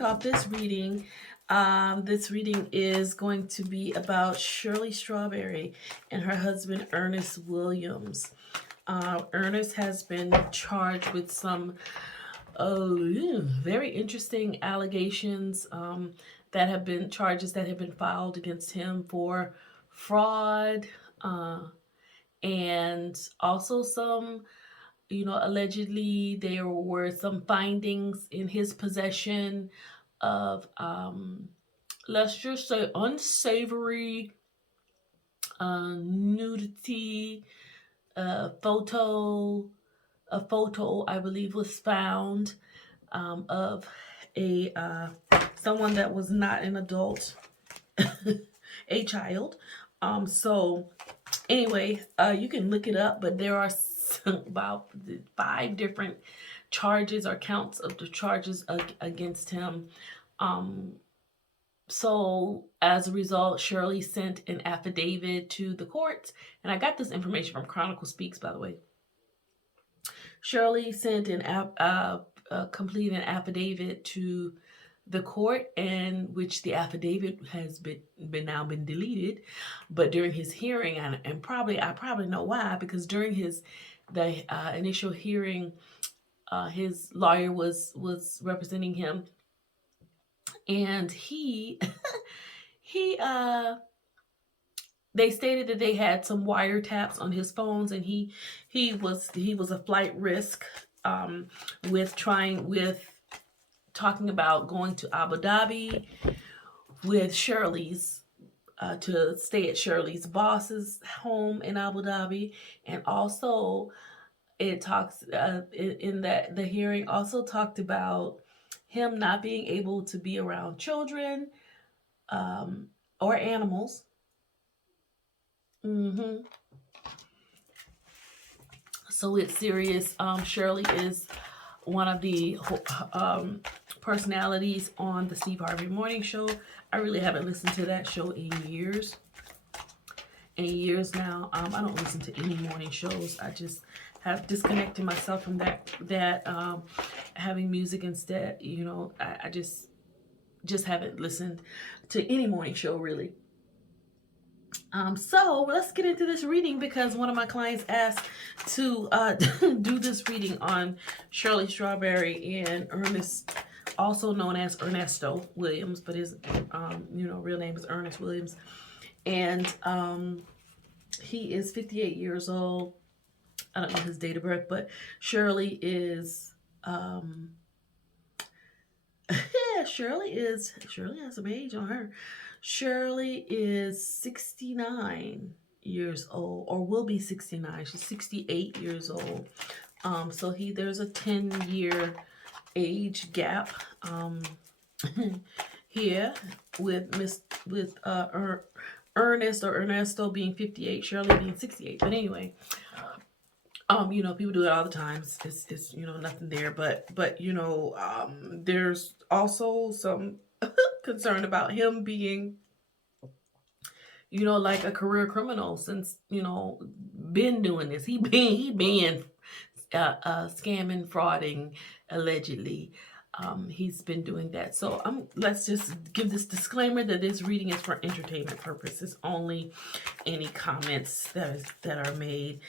kick off this reading. This reading is going to be about Shirley Strawberry and her husband, Ernest Williams. Ernest has been charged with some very interesting allegations that have been charges that have been filed against him for fraud and also some, allegedly there were some findings in his possession of, let's just say, unsavory nudity. A photo, I believe, was found of a someone that was not an adult, a child. So anyway, you can look it up, but there are about 5 different charges or counts of the charges against him. So as a result, Shirley sent an affidavit to the courts, and I got this information from Chronicle Speaks, by the way. Shirley sent completed an affidavit to the court, and which the affidavit has been deleted. But during his hearing, and I probably know why, because during the initial hearing, his lawyer was representing him, and they stated that they had some wiretaps on his phones, and he was a flight risk with talking about going to Abu Dhabi with Shirley's to stay at Shirley's boss's home in Abu Dhabi. And also it talks in that the hearing also talked about him not being able to be around children or animals. So it's serious. Shirley is one of the personalities on the Steve Harvey Morning Show. I really haven't listened to that show in years now. I don't listen to any morning shows. I just have disconnected myself from that having music instead. I just haven't listened to any morning show really. So let's get into this reading, because one of my clients asked to do this reading on Shirley Strawberry and Ernest, also known as Ernesto Williams, but his real name is Ernest Williams, and he is 58 years old. I don't know his date of birth, but Shirley is Shirley has some age on her. Shirley is 69 years old, or will be 69. She's 68 years old. So there's a 10-year age gap here with Ernest or Ernesto being 58, Shirley being 68. But anyway, people do it all the time. It's nothing there, but there's also some concern about him being, like a career criminal, since, been doing this. He been scamming, frauding, allegedly. He's been doing that. So let's just give this disclaimer that this reading is for entertainment purposes only. Any comments that are made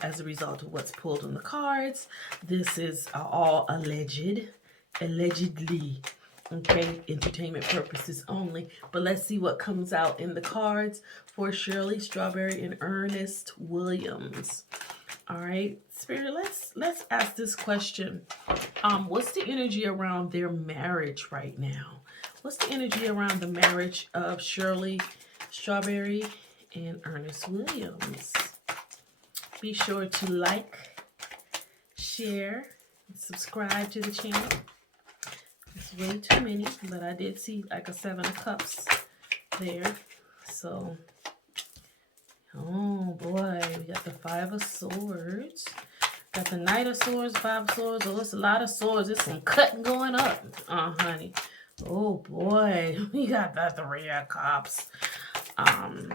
as a result of what's pulled on the cards, this is all allegedly. Okay, entertainment purposes only. But let's see what comes out in the cards for Shirley Strawberry and Ernest Williams. All right, Spirit, let's ask this question. What's the energy around their marriage right now? What's the energy around the marriage of Shirley Strawberry and Ernest Williams? Be sure to like, share, and subscribe to the channel. It's way too many, but I did see like a 7 of Cups there. So, oh boy, we got the 5 of Swords. Got the Knight of Swords, 5 of Swords. Oh, it's a lot of swords. There's some cutting going up. Honey. Oh boy, we got the 3 of Cups. And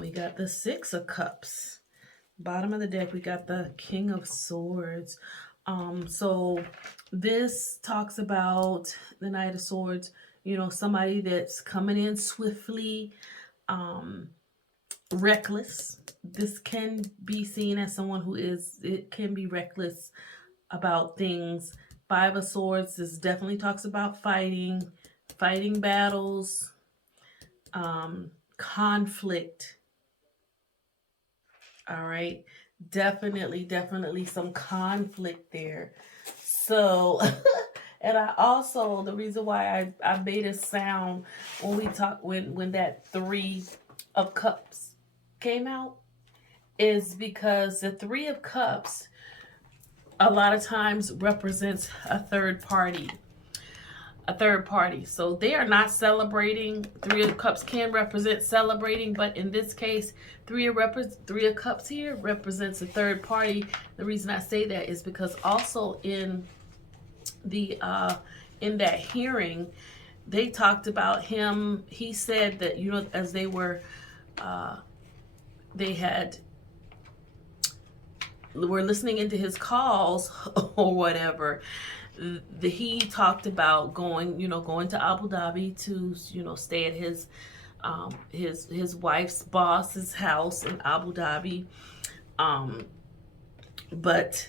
we got the 6 of Cups. Bottom of the deck, we got the King of Swords. So This talks about the Knight of Swords, you know, somebody that's coming in swiftly, reckless. This can be seen as someone who it can be reckless about things. Five of Swords, this definitely talks about fighting battles, conflict. All right. Definitely some conflict there. So, and I also, the reason why I made a sound when we talked, when that 3 of Cups came out, is because the 3 of Cups a lot of times represents a third party. So they are not celebrating. 3 of Cups can represent celebrating, but in this case, 3 of Cups here represents a third party. The reason I say that is because also in that hearing, they talked about him. He said that, you know, as they were listening into his calls or whatever, he talked about going to Abu Dhabi to, you know, stay at his wife's boss's house in Abu Dhabi. But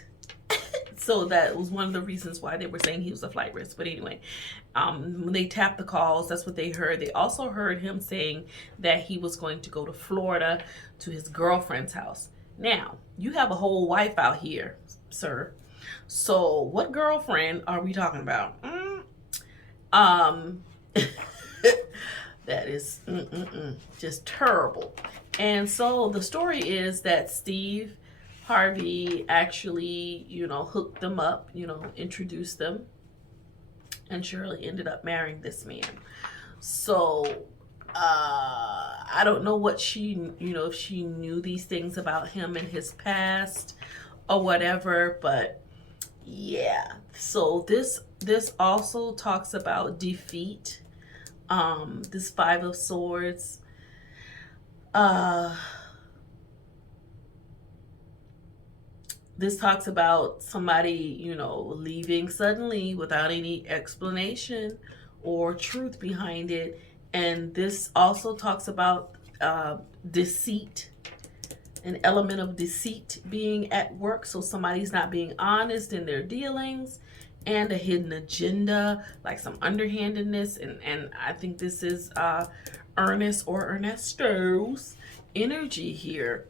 so that was one of the reasons why they were saying he was a flight risk. But anyway, when they tapped the calls, that's what they heard. They also heard him saying that he was going to go to Florida to his girlfriend's house. Now, you have a whole wife out here, sir. So what girlfriend are we talking about? That is just terrible. And so the story is that Steve Harvey actually, you know, hooked them up, you know, introduced them, and Shirley ended up marrying this man. So I don't know what she, you know, if she knew these things about him in his past or whatever, but yeah. So this also talks about defeat. This 5 of Swords. This talks about somebody, you know, leaving suddenly without any explanation or truth behind it. And this also talks about deceit, an element of deceit being at work. So somebody's not being honest in their dealings, and a hidden agenda, like some underhandedness. And I think this is Ernest or Ernesto's energy here,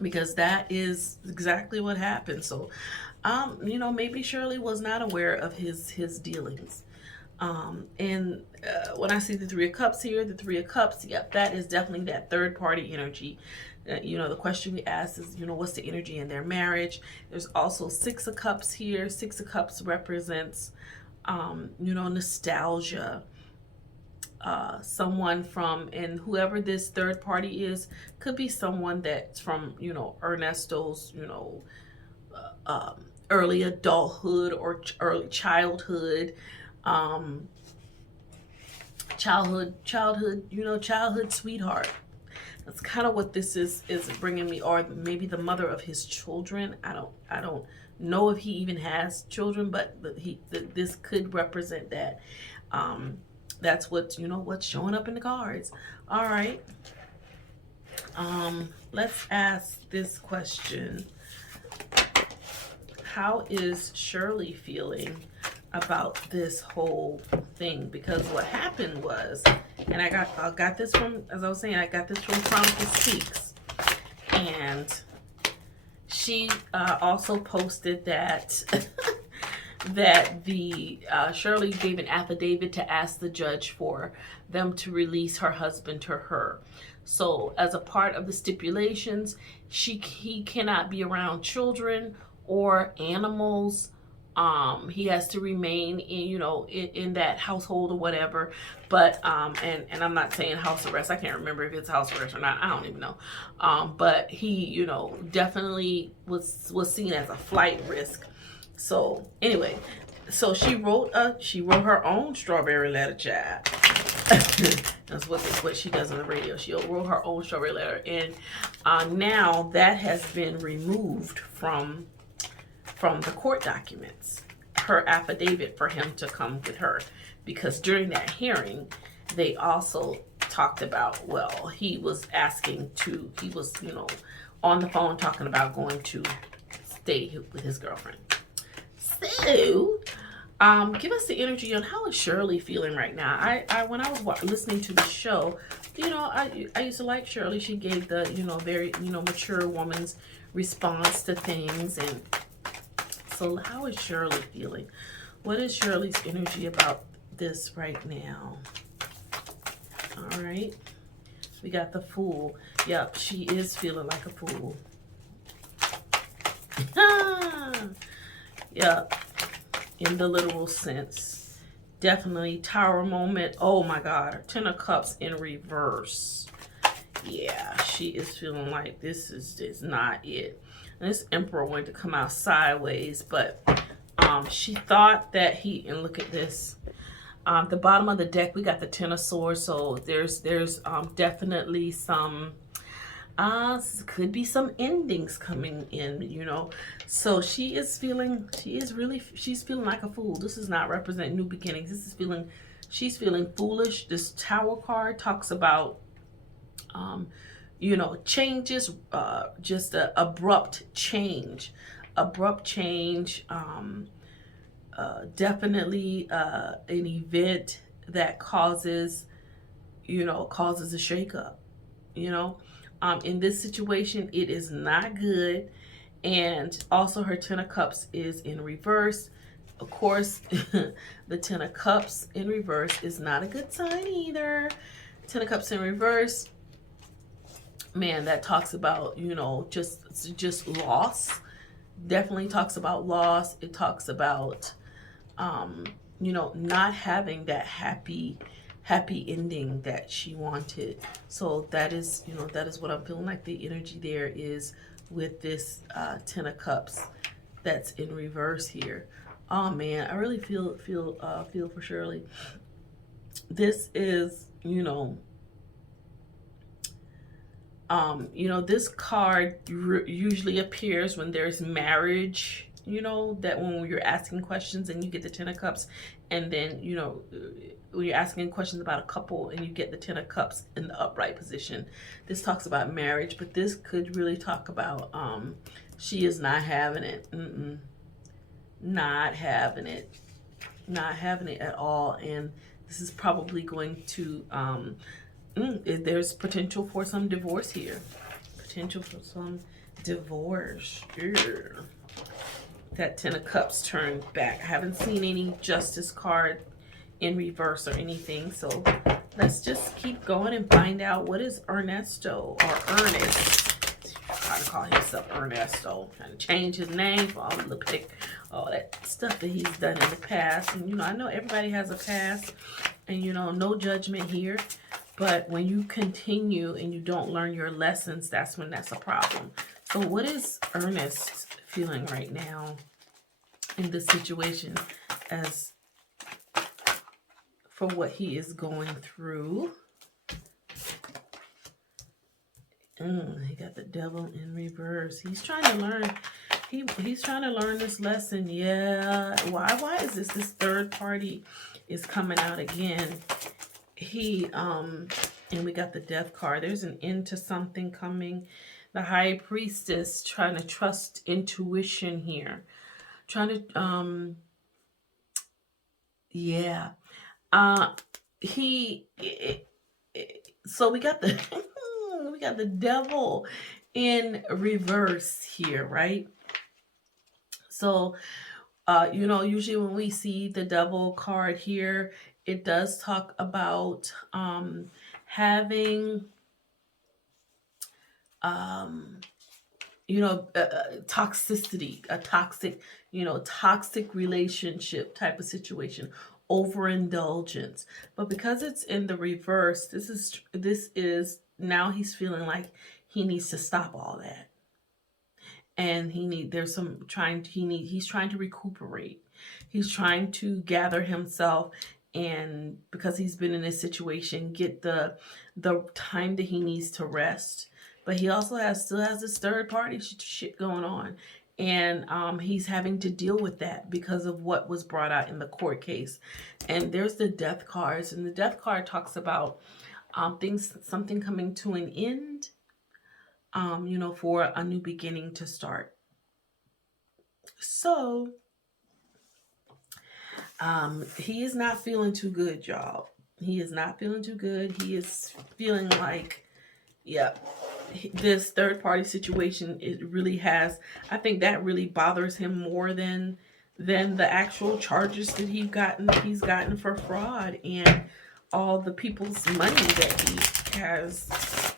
because that is exactly what happened. So, you know, maybe Shirley was not aware of his dealings. And when I see the 3 of Cups here, the 3 of Cups, yep, that is definitely that third party energy. You know, the question we asked is, you know, what's the energy in their marriage? There's also 6 of Cups here. 6 of Cups represents, you know, nostalgia. Someone from, and whoever this third party is, could be someone that's from, you know, Ernesto's, you know, early adulthood or early childhood. Childhood, you know, childhood sweetheart. That's kind of what this is bringing me, or maybe the mother of his children. I don't know if he even has children, but this could represent that. That's what, you know, what's showing up in the cards. All right. Let's ask this question. How is Shirley feeling about this whole thing? Because what happened was, and I got this from, as I was saying, I got this from Chronicle Speaks, and she also posted that that the Shirley gave an affidavit to ask the judge for them to release her husband to her. So as a part of the stipulations, he cannot be around children or animals. He has to remain in, you know, in that household or whatever. But and I'm not saying house arrest. I can't remember if it's house arrest or not. I don't even know. But he, you know, definitely was seen as a flight risk. So anyway, so she wrote her own strawberry letter, child. That's what she does on the radio. She wrote her own strawberry letter, and now that has been removed from the court documents. her affidavit for him to come with her, because during that hearing, they also talked about, well, he was, you know, on the phone talking about going to stay with his girlfriend. So, give us the energy on how is Shirley feeling right now. I when I was listening to the show, you know, I used to like Shirley. She gave the, you know, very, you know, mature woman's response to things. And so how is Shirley feeling? What is Shirley's energy about this right now? All right. We got the Fool. Yep, she is feeling like a fool. Yep. In the literal sense. Definitely Tower moment. Oh my God. Ten of Cups in reverse. Yeah, she is feeling like this is not it. And this Emperor wanted to come out sideways, but she thought that he, and look at this. The bottom of the deck, we got the Ten of Swords, so there's definitely some could be some endings coming in, you know. So she's feeling like a fool. This does not represent new beginnings. This is she's feeling foolish. This Tower card talks about you know, changes, just a abrupt change, definitely an event that causes a shakeup, you know. In this situation, it is not good. And also her Ten of Cups is in reverse. Of course, the Ten of Cups in reverse is not a good sign either. Ten of Cups in reverse, man, that talks about, you know, just loss. Definitely talks about loss. It talks about you know, not having that happy ending that she wanted. So that is, you know, that is what I'm feeling like the energy there is with this Ten of Cups that's in reverse here. Oh man, I really feel for Shirley. This is, you know, this card usually appears when there's marriage, you know, that when you're asking questions and you get the Ten of Cups, and then, you know, when you're asking questions about a couple and you get the Ten of Cups in the upright position, this talks about marriage, but this could really talk about she is not having it. Not having it at all. And this is probably going to there's potential for some divorce here. Potential for some divorce. Ugh. That Ten of Cups turned back. I haven't seen any Justice card in reverse or anything. So let's just keep going and find out what is Ernesto or Ernest. Trying to call himself Ernesto. Trying to change his name for all that stuff that he's done in the past. And, you know, I know everybody has a past. And, you know, no judgment here. But when you continue and you don't learn your lessons, that's when that's a problem. So what is Ernest feeling right now in this situation as for what he is going through? He got the Devil in reverse. He's trying to learn. He's trying to learn this lesson. Yeah. Why is this? This third party is coming out again. And we got the Death card. There's an end to something coming. The High Priestess trying to trust intuition here. Trying to, yeah. So we got the, we got the Devil in reverse here, right? So, you know, usually when we see the Devil card here, it does talk about having, you know, toxicity, a toxic, you know, toxic relationship type of situation, overindulgence. But because it's in the reverse, this is now he's feeling like he needs to stop all that. And he's trying to recuperate. He's trying to gather himself, and because he's been in this situation, get the time that he needs to rest. But he also still has this third party shit going on. And he's having to deal with that because of what was brought out in the court case. And there's the death cards, and the death card talks about something coming to an end, for a new beginning to start. So he is not feeling too good, y'all. He is not feeling too good. He is feeling like, this third party situation, it really has, I think that really bothers him more than the actual charges that he's gotten for fraud and all the people's money that he has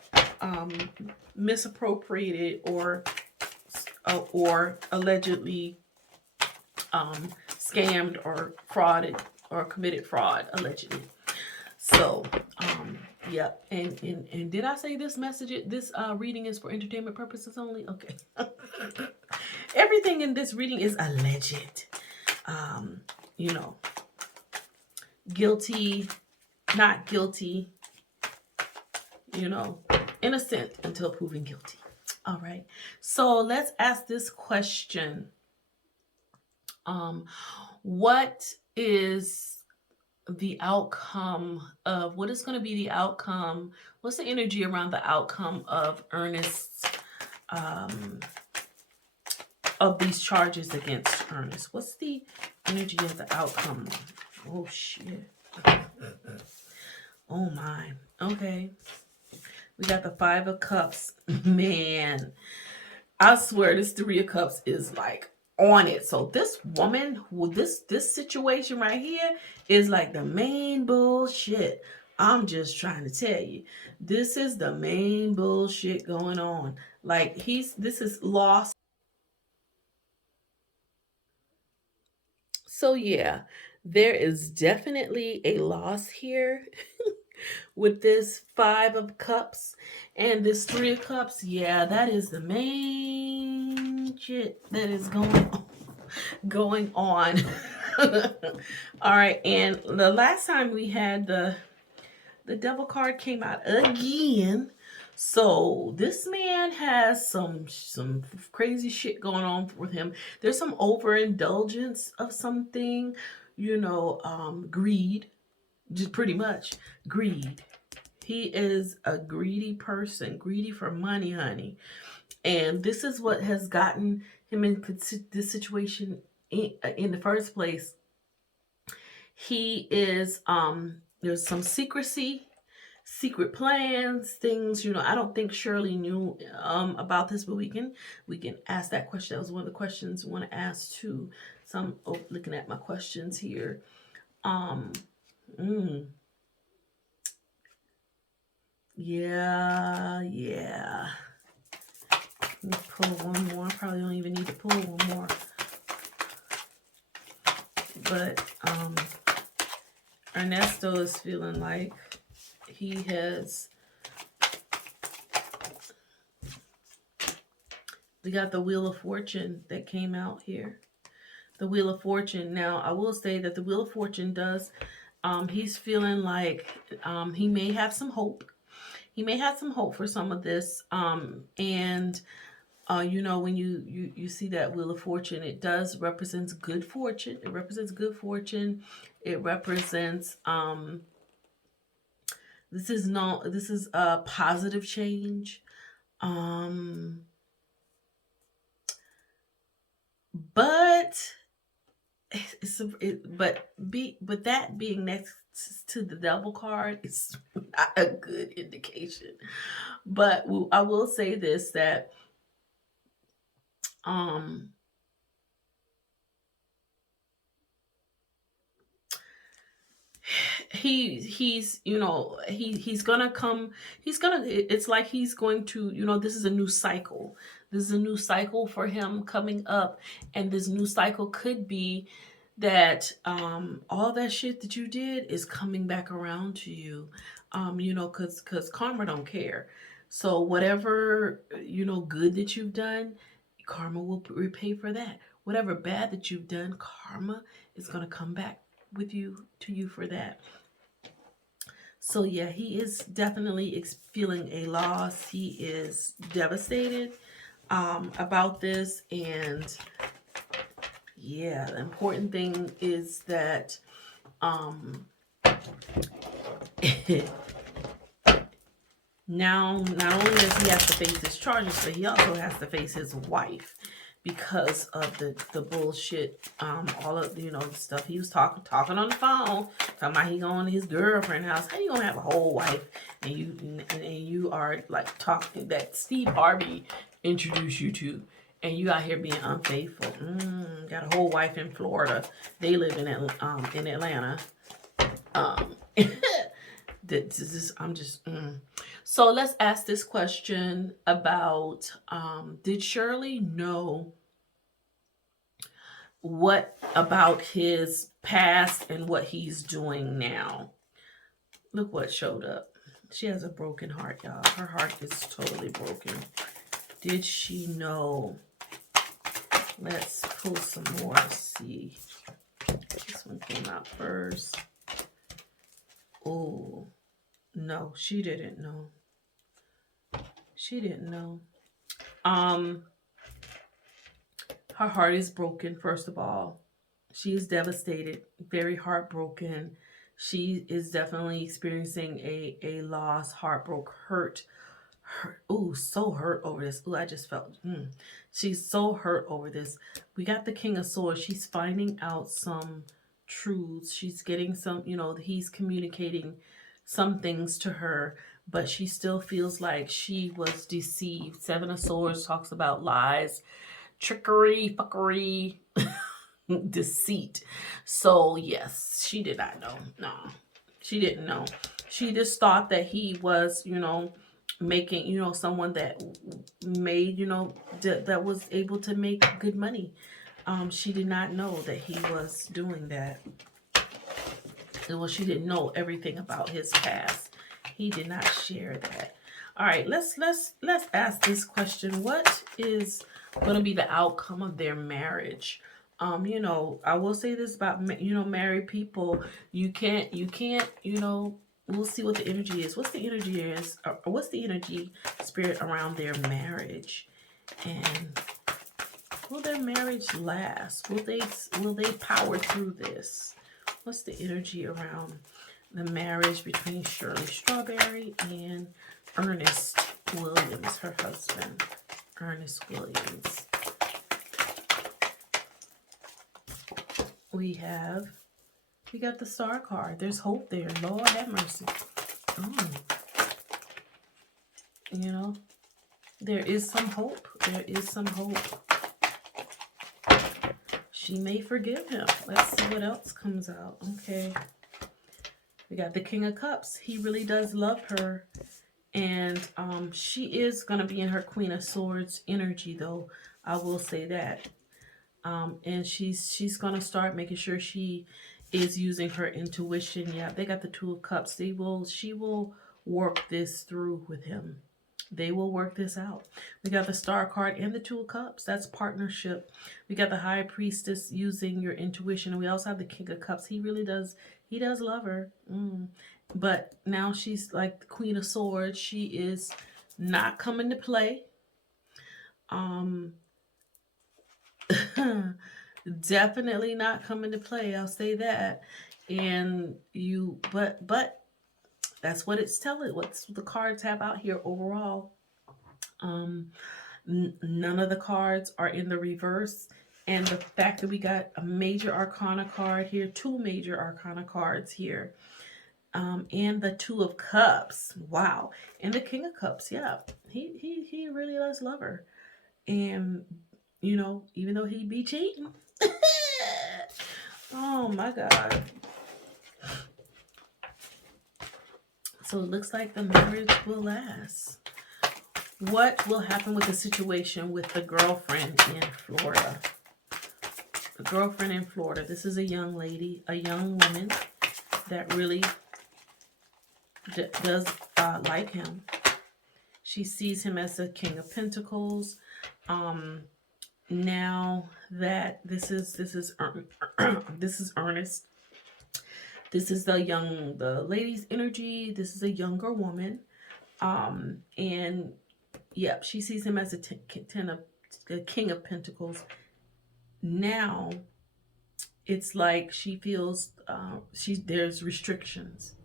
misappropriated or allegedly scammed or frauded or committed fraud allegedly. So and did I say this reading is for entertainment purposes only? Okay. Everything in this reading is alleged. Guilty, not guilty, innocent until proven guilty. All right. So let's ask this question. What is the outcome of, what is going to be the outcome? What's the energy around the outcome of Ernest's, of these charges against Ernest? What's the energy of the outcome? Oh, shit. Oh, my. Okay. We got the Five of Cups. Man, I swear this Three of Cups is like on it. So this woman, this situation right here is like the main bullshit. I'm just trying to tell you, this is the main bullshit going on. Like this is lost. So yeah, there is definitely a loss here with this Five of Cups and this Three of Cups. Yeah, that is the main shit that is going on. All right, and the last time we had the Devil card came out again. So this man has some crazy shit going on with him. There's some overindulgence of something, greed, just pretty much greed. He is a greedy person, greedy for money, honey. And this is what has gotten him in this situation in the first place. He is, there's some secret plans, things, I don't think Shirley knew about this, but we can ask that question. That was one of the questions we want to ask too. So I'm looking at my questions here. Yeah. Let me pull one more. I probably don't even need to pull one more. But Ernesto is feeling like he has, we got the Wheel of Fortune that came out here. The Wheel of Fortune. Now, I will say that the Wheel of Fortune does, he's feeling like he may have some hope. He may have some hope for some of this. And when you see that Wheel of Fortune, it does represents good fortune. It represents good fortune. It represents this is a positive change. But that being next to the Devil card is not a good indication. But I will say this, that he's gonna come, it's like he's going to, this is a new cycle. This is a new cycle for him coming up, and this new cycle could be that all that shit that you did is coming back around to you, because karma don't care. So whatever good that you've done, karma will repay for that. Whatever bad that you've done, karma is going to come back to you for that. So yeah, he is definitely feeling a loss. He is devastated. about this. And yeah, the important thing is that now not only does he have to face his charges, but he also has to face his wife because of the bullshit, all of the stuff he was talking on the phone, talking about he going to his girlfriend's house. How you gonna have a whole wife and you are like talking that Steve Harvey introduced you to, and you out here being unfaithful? Got a whole wife in Florida. They live in Atlanta. I'm just. So let's ask this question about, did Shirley know what about his past and what he's doing now? Look what showed up. She has a broken heart, y'all. Her heart is totally broken. Did she know? Let's pull some more. See. This one came out first. Oh, no, she didn't know. She didn't know. Her heart is broken, first of all. She is devastated, very heartbroken. She is definitely experiencing a loss, heartbroken, hurt. Ooh, so hurt over this. Ooh, I just felt, she's so hurt over this. We got the King of Swords. She's finding out some truths. She's getting some, he's communicating some things to her, but she still feels like she was deceived. Seven of Swords talks about lies, trickery, fuckery, deceit. So yes, she did not know. No, she didn't know. She just thought that he was, making, someone that made, that was able to make good money. She did not know that he was doing that. Well, she didn't know everything about his past. He did not share that. All right, let's ask this question. What is going to be the outcome of their marriage? I will say this about, married people. You can't, we'll see what the energy is. What's the energy is, or what's the energy spirit around their marriage? And will their marriage last? Will they power through this? What's the energy around the marriage between Shirley Strawberry and Ernest Williams, her husband, Ernest Williams? We got the Star card. There's hope there. Lord have mercy. There is some hope. There is some hope. She may forgive him. Let's see what else comes out. Okay. We got the King of Cups. He really does love her. And she is going to be in her Queen of Swords energy, though. I will say that. And she's going to start making sure she is using her intuition. Yeah, they got the Two of Cups. She will work this through with him. They will work this out. We got the Star card and the Two of Cups. That's partnership. We got the High Priestess using your intuition. And we also have the King of Cups. He does love her. But now she's like the Queen of Swords. She is not coming to play. Definitely not coming to play. I'll say that. And but that's what it's telling. What's the cards have out here overall. None of the cards are in the reverse. And the fact that we got a major arcana card here, two major arcana cards here, and the Two of Cups. Wow. And the King of Cups. Yeah, he really does love her. And even though he be cheating. Oh my God. So it looks like the marriage will last. What will happen with the situation with the girlfriend in Florida? The girlfriend in Florida. This is a young lady, a young woman that really does like him. She sees him as the King of Pentacles. Now that this is Ernest. This is the lady's energy. This is a younger woman. And Yep, she sees him as a king of pentacles. Now it's like she feels there's restrictions.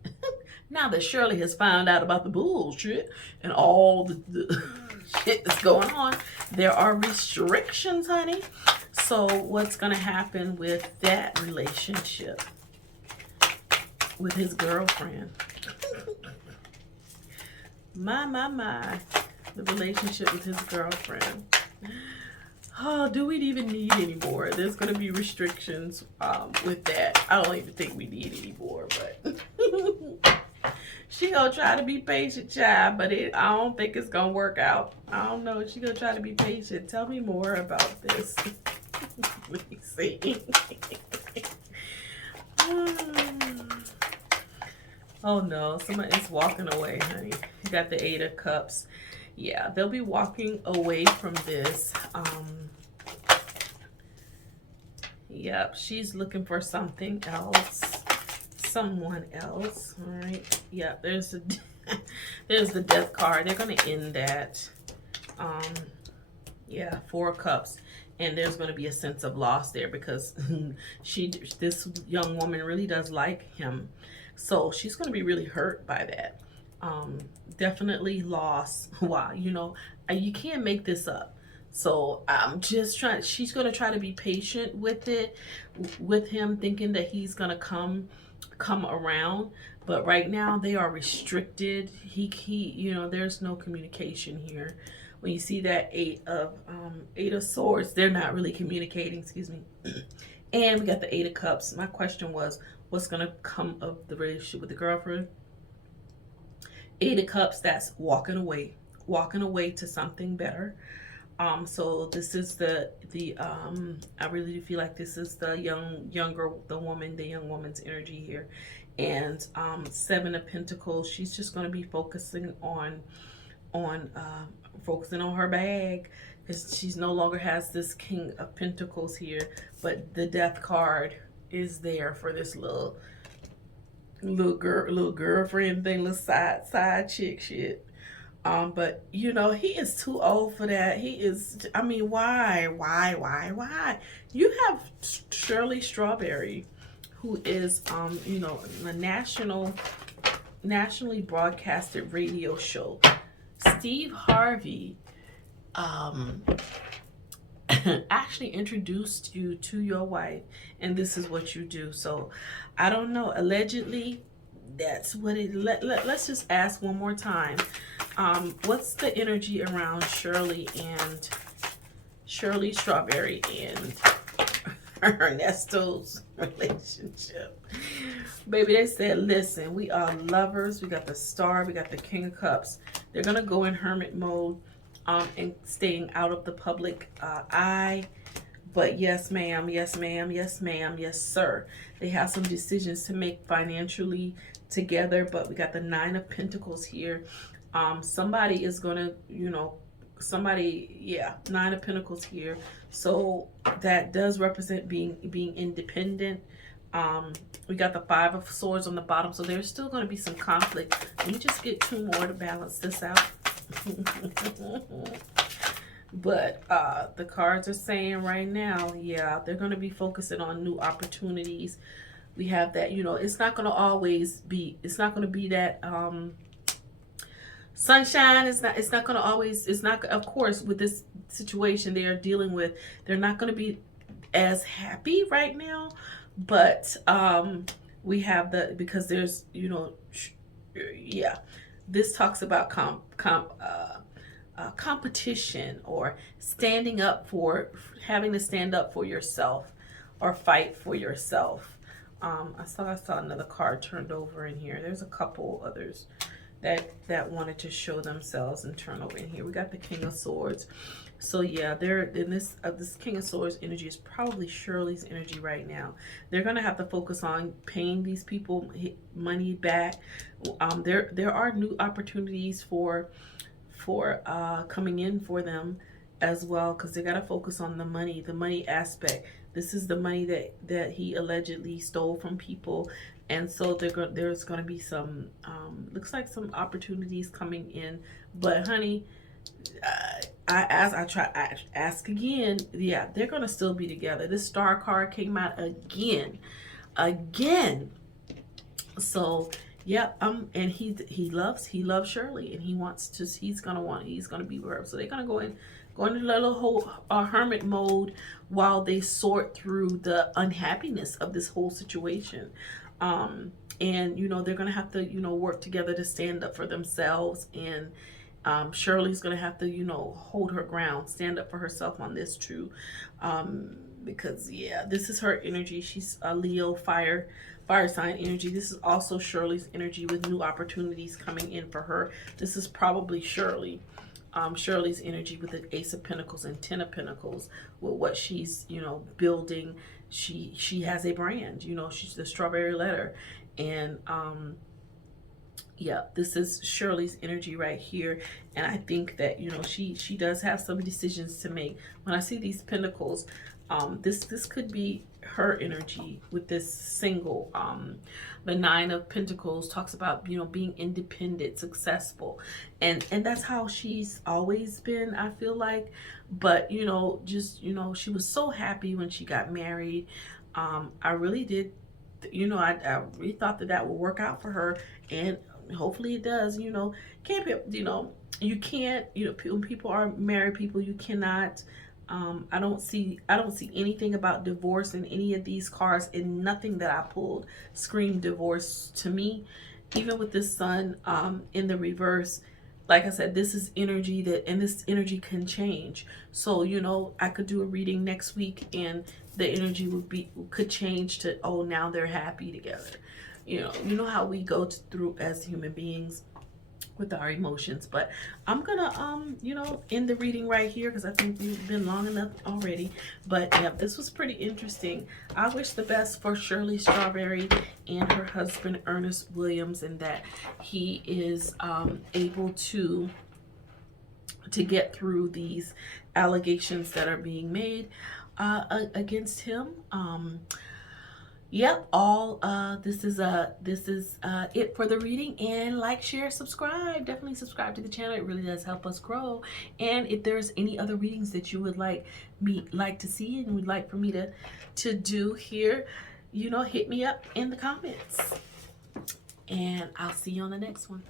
Now that Shirley has found out about the bullshit and all the shit that's going on, there are restrictions, honey. So what's going to happen with that relationship with his girlfriend? My. The relationship with his girlfriend. Oh, do we even need any more? There's going to be restrictions with that. I don't even think we need any more, but she gonna try to be patient, child, but I don't think it's gonna work out. I don't know. She gonna try to be patient. Tell me more about this. Let me see. Oh no, somebody is walking away, honey. You got the 8 of Cups. Yeah, they'll be walking away from this. Yep, she's looking for something else. Someone else. All right. Yep, there's the Death card. They're going to end that. Yeah, 4 of Cups. And there's going to be a sense of loss there because this young woman really does like him. So she's going to be really hurt by that. Definitely loss. Wow, you know, you can't make this up. So I'm just trying, she's going to try to be patient with it, with him, thinking that he's going to come around. But right now they are restricted. He you know, there's no communication here. When you see that 8 of Swords, they're not really communicating, excuse me. And we got the 8 of Cups. My question was, what's going to come of the relationship with the girlfriend? 8 of Cups, that's walking away to something better. So this is the I really do feel like this is the young woman's energy here. And 7 of Pentacles, she's just going to be focusing on her bag, because she's no longer has this King of Pentacles here, but the Death card is there for this little girlfriend thing, little side chick shit. But you know, he is too old for that. He is, I mean, why? You have Shirley Strawberry, who is you know, a nationally broadcasted radio show. Steve Harvey actually introduced you to your wife, and this is what you do. So I don't know, allegedly that's what it let's just ask one more time. What's the energy around Shirley Strawberry and Ernesto's relationship? Baby, they said, listen, we are lovers. We got the Star, we got the King of Cups. They're gonna go in hermit mode and staying out of the public eye. But yes ma'am, yes ma'am, yes ma'am, yes sir, they have some decisions to make financially together. But we got the 9 of Pentacles here. Somebody is gonna, you know, yeah, 9 of Pentacles here. So that does represent being independent. We got the 5 of Swords on the bottom, so there's still going to be some conflict. Let me just get 2 more to balance this out. But the cards are saying right now, yeah, they're going to be focusing on new opportunities. We have that, you know, it's not going to always be, it's not going to be that sunshine. It's not going to always, it's not, of course, with this situation they are dealing with, they're not going to be as happy right now. But we have the, because there's, you know, yeah, this talks about competition, or standing up for, having to stand up for yourself or fight for yourself. I saw another card turned over in here. There's a couple others that wanted to show themselves and turn over in here. We got the King of Swords. So yeah, they're in this King of Swords energy is probably Shirley's energy right now. They're gonna have to focus on paying these people money back. There are new opportunities for coming in for them as well, because they gotta focus on the money aspect. This is the money that he allegedly stole from people, and so there's gonna be some looks like some opportunities coming in. But honey, I ask again. Yeah, they're gonna still be together. This star card came out again. So yep, and he loves Shirley, and he's gonna be with her. So they're gonna go into a little whole hermit mode while they sort through the unhappiness of this whole situation. And they're gonna have to work together to stand up for themselves, and Shirley's gonna have to hold her ground, stand up for herself on this too, because yeah, this is her energy. She's a Leo fire sign energy. This is also Shirley's energy with new opportunities coming in for her. This is probably Shirley's energy with the Ace of Pentacles and Ten of Pentacles with what she's building. She has a brand. She's the Strawberry Letter, and yeah, this is Shirley's energy right here. And I think that she does have some decisions to make. When I see these pentacles, this could be her energy with this single. The Nine of Pentacles talks about being independent, successful, and that's how she's always been, I feel like. But she was so happy when she got married. I really did, I really thought that would work out for her, and hopefully it does. Can't be, you can't, when people are married people, you cannot, I don't see anything about divorce in any of these cards, and nothing that I pulled screamed divorce to me. Even with this Sun in the reverse, like I said, this is energy and this energy can change. So I could do a reading next week, and the energy could change to, oh, now they're happy together. You know how we go through as human beings with our emotions. But I'm gonna end the reading right here, because I think we've been long enough already. But yeah, this was pretty interesting. I wish the best for Shirley Strawberry and her husband Ernest Williams, and that he is able to get through these allegations that are being made against him. Yep, this is it for the reading. And like, share, subscribe. Definitely subscribe to the channel. It really does help us grow. And if there's any other readings that you would like to see and would like for me to do here, hit me up in the comments. And I'll see you on the next one.